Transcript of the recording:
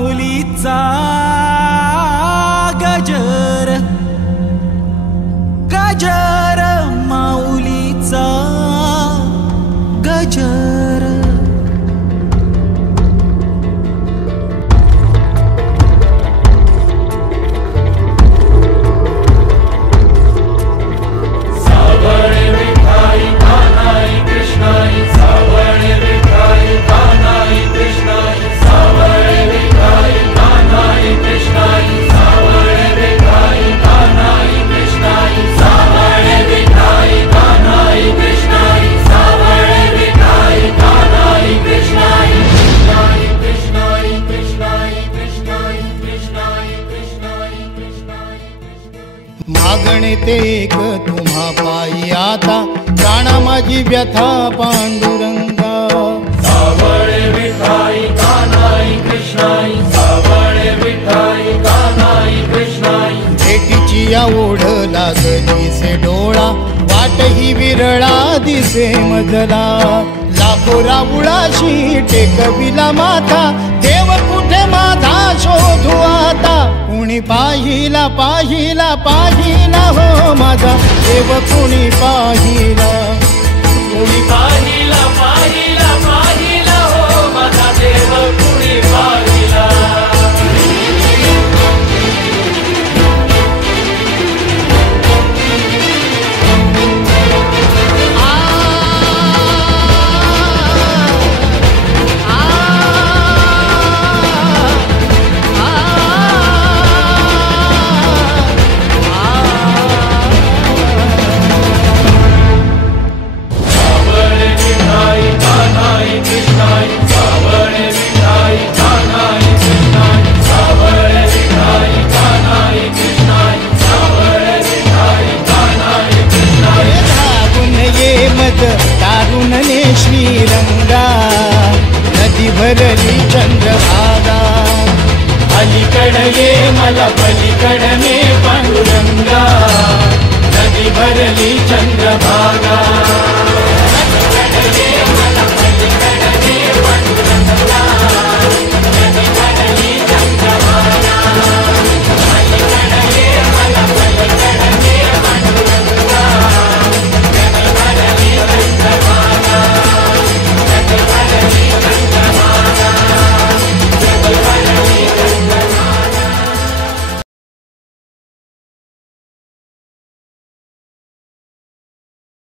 माऊलीचा गजर गजर माऊलीचा गजर मागणे ते एक तुम्हा पायी आता प्राणा माझी व्यथा पांडुरंगा सावळे विठाई कान्हाई कृष्णाई सावळे विठाई कान्हाई कृष्णाई भेटीची या ओढ लागली से डोळा वाट ही विरळा दिसे मजला लाखो राबुळाशी टेकविला माथा देव कुठे माझा शोधू आता कुणी पाहिला पाहिला पाहिला हो माझा देव कुणी पाहिला कुणी पाहिला पाहिला पाहिला हो माझा देव कुणी पाहिला तारुणने श्रीरंगा नदी भरली चंद्रभागा अलीकडे ये मला पलीकडे पांडुरंगा नदी भरली चंद्रभागा